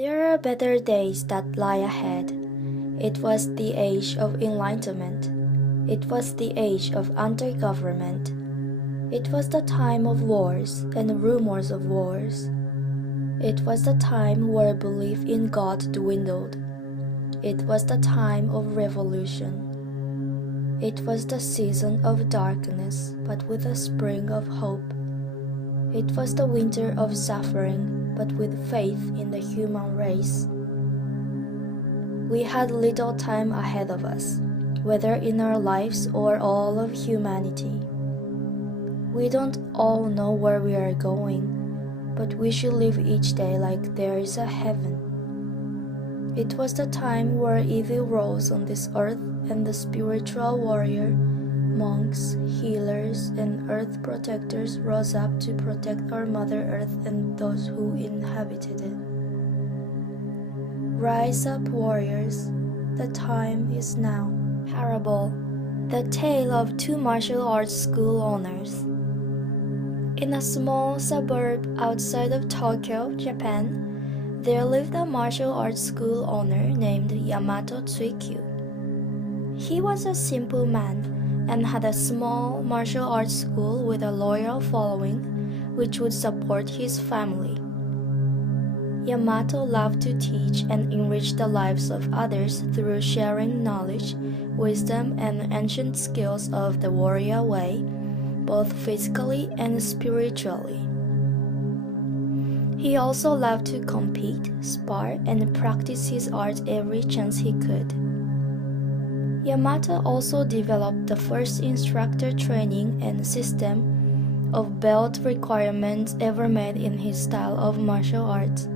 There are better days that lie ahead. It was the age of enlightenment. It was the age of anti-government. It was the time of wars and rumors of wars. It was the time where belief in God dwindled. It was the time of revolution. It was the season of darkness, but with a spring of hope. It was the winter of suffering, but with faith in the human race. We had little time ahead of us, whether in our lives or all of humanity. We don't all know where we are going, but we should live each day like there is a heaven. It was the time where evil rose on this earth and the spiritual warrior, monks, healers, and earth protectors rose up to protect our Mother Earth and those who inhabited it. Rise up, warriors, the time is now. Parable, the tale of two martial arts school owners. In a small suburb outside of Tokyo, Japan, there lived a martial arts school owner named Yamato Tsuikyu. He was a simple man and had a small martial arts school with a loyal following, which would support his family. Yamato loved to teach and enrich the lives of others through sharing knowledge, wisdom, and ancient skills of the warrior way, both physically and spiritually. He also loved to compete, spar, and practice his art every chance he could. Yamato also developed the first instructor training and system of belt requirements ever made in his style of martial arts.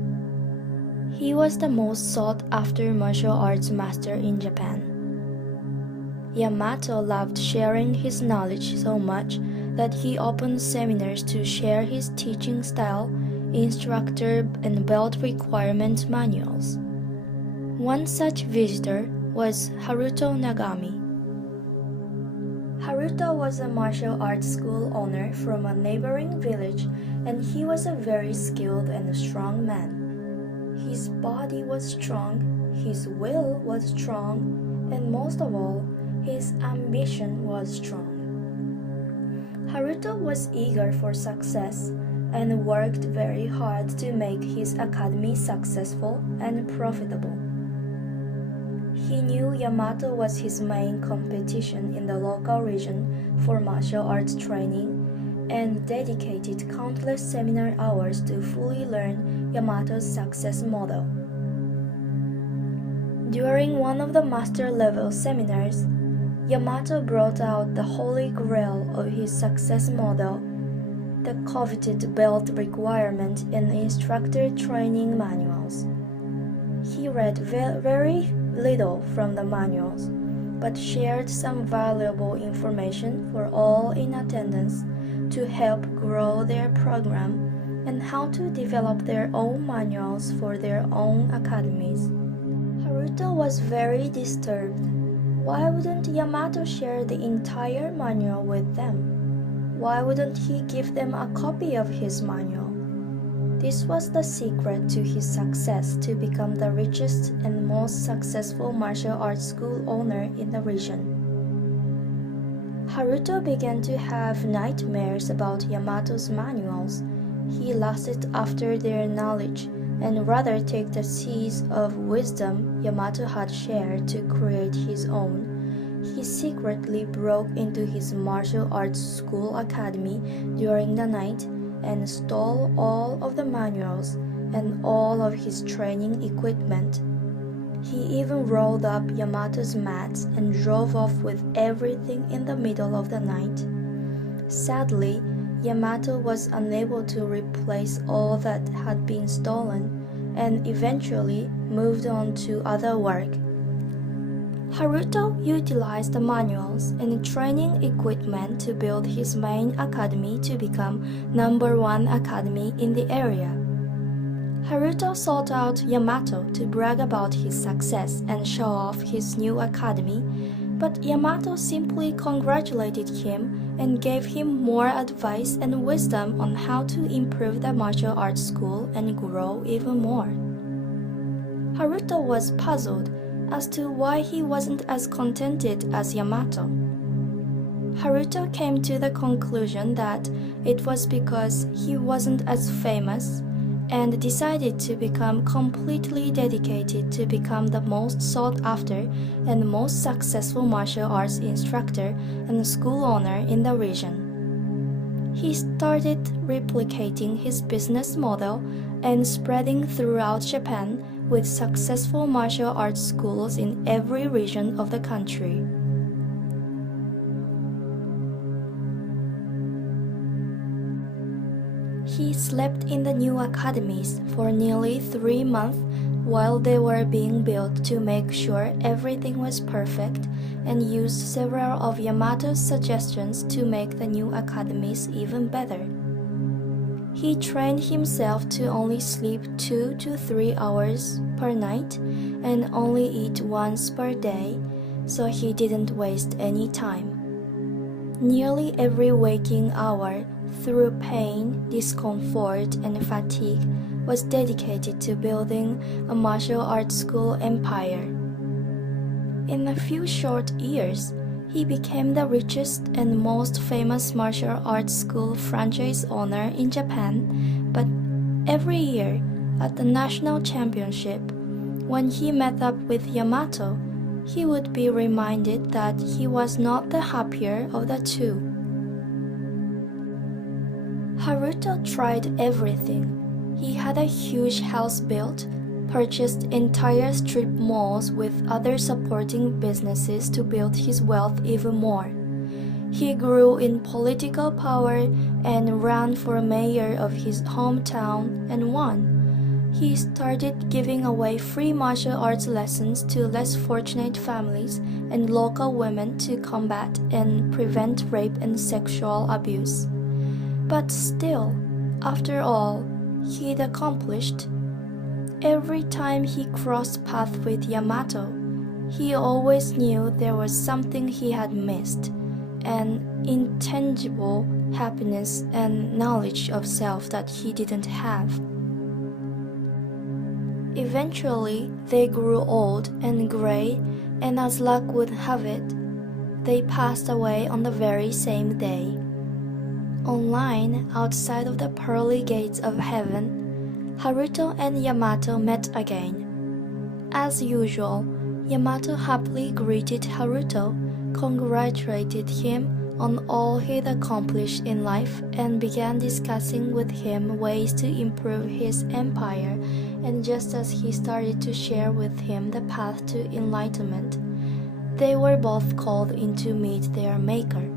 He was the most sought-after martial arts master in Japan. Yamato loved sharing his knowledge so much that he opened seminars to share his teaching style, instructor, and belt requirement manuals. One such visitor was Haruto Nagami. Haruto was a martial arts school owner from a neighboring village, and he was a very skilled and strong man. His body was strong, his will was strong, and most of all, his ambition was strong. Haruto was eager for success and worked very hard to make his academy successful and profitable. He knew Yamato was his main competition in the local region for martial arts training and dedicated countless seminar hours to fully learn Yamato's success model. During one of the master-level seminars, Yamato brought out the holy grail of his success model, the coveted belt requirement and instructor training manuals. He read very little from the manuals, but shared some valuable information for all in attendance to help grow their program and how to develop their own manuals for their own academies. Haruto was very disturbed. Why wouldn't Yamato share the entire manual with them? Why wouldn't he give them a copy of his manual? This was the secret to his success to become the richest and most successful martial arts school owner in the region. Haruto began to have nightmares about Yamato's manuals. He lusted after their knowledge and rather take the seeds of wisdom Yamato had shared to create his own. He secretly broke into his martial arts school academy during the night and stole all of the manuals and all of his training equipment. He even rolled up Yamato's mats and drove off with everything in the middle of the night. Sadly, Yamato was unable to replace all that had been stolen and eventually moved on to other work. Haruto utilized the manuals and training equipment to build his main academy to become #1 academy in the area. Haruto sought out Yamato to brag about his success and show off his new academy, but Yamato simply congratulated him and gave him more advice and wisdom on how to improve the martial arts school and grow even more. Haruto was puzzled as to why he wasn't as contented as Yamato. Haruto came to the conclusion that it was because he wasn't as famous, and decided to become completely dedicated to become the most sought after and most successful martial arts instructor and school owner in the region. He started replicating his business model and spreading throughout Japan with successful martial arts schools in every region of the country. He slept in the new academies for nearly 3 months while they were being built to make sure everything was perfect, and used several of Yamato's suggestions to make the new academies even better. He trained himself to only sleep 2 to 3 hours per night and only eat once per day, so he didn't waste any time. Nearly every waking hour, through pain, discomfort, and fatigue, was dedicated to building a martial arts school empire. In a few short years, he became the richest and most famous martial arts school franchise owner in Japan, but every year, at the national championship, when he met up with Yamato, he would be reminded that he was not the happier of the two. Haruto tried everything. He had a huge house built, purchased entire strip malls with other supporting businesses to build his wealth even more. He grew in political power and ran for mayor of his hometown and won. He started giving away free martial arts lessons to less fortunate families and local women to combat and prevent rape and sexual abuse. But still, after all he'd accomplished, every time he crossed paths with Yamato, he always knew there was something he had missed, an intangible happiness and knowledge of self that he didn't have. Eventually, they grew old and gray, and as luck would have it, they passed away on the very same day. Online, outside of the pearly gates of heaven, Haruto and Yamato met again. As usual, Yamato happily greeted Haruto, congratulated him on all he'd accomplished in life, and began discussing with him ways to improve his empire, and just as he started to share with him the path to enlightenment, they were both called in to meet their maker.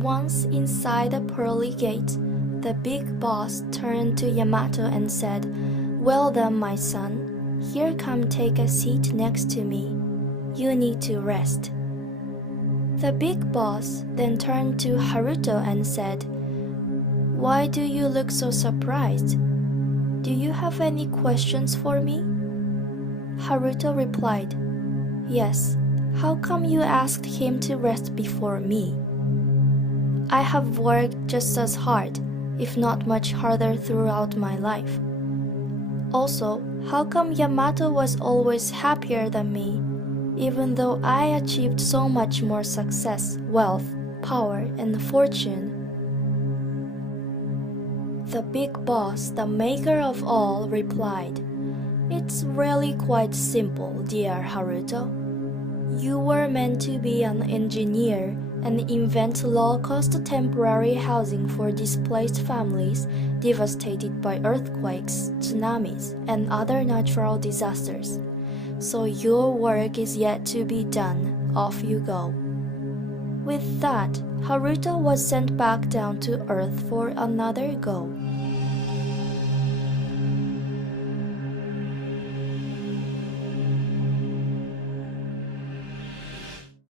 Once inside the pearly gate, the big boss turned to Yamato and said, "Well done, my son. Here, come take a seat next to me. You need to rest." The big boss then turned to Haruto and said, "Why do you look so surprised? Do you have any questions for me?" Haruto replied, "Yes. How come you asked him to rest before me? I have worked just as hard, if not much harder, throughout my life. Also, how come Yamato was always happier than me, even though I achieved so much more success, wealth, power, and fortune?" The big boss, the maker of all, replied, "It's really quite simple, dear Haruto. You were meant to be an engineer and invent low-cost temporary housing for displaced families devastated by earthquakes, tsunamis, and other natural disasters. So your work is yet to be done. Off you go." With that, Haruto was sent back down to Earth for another go.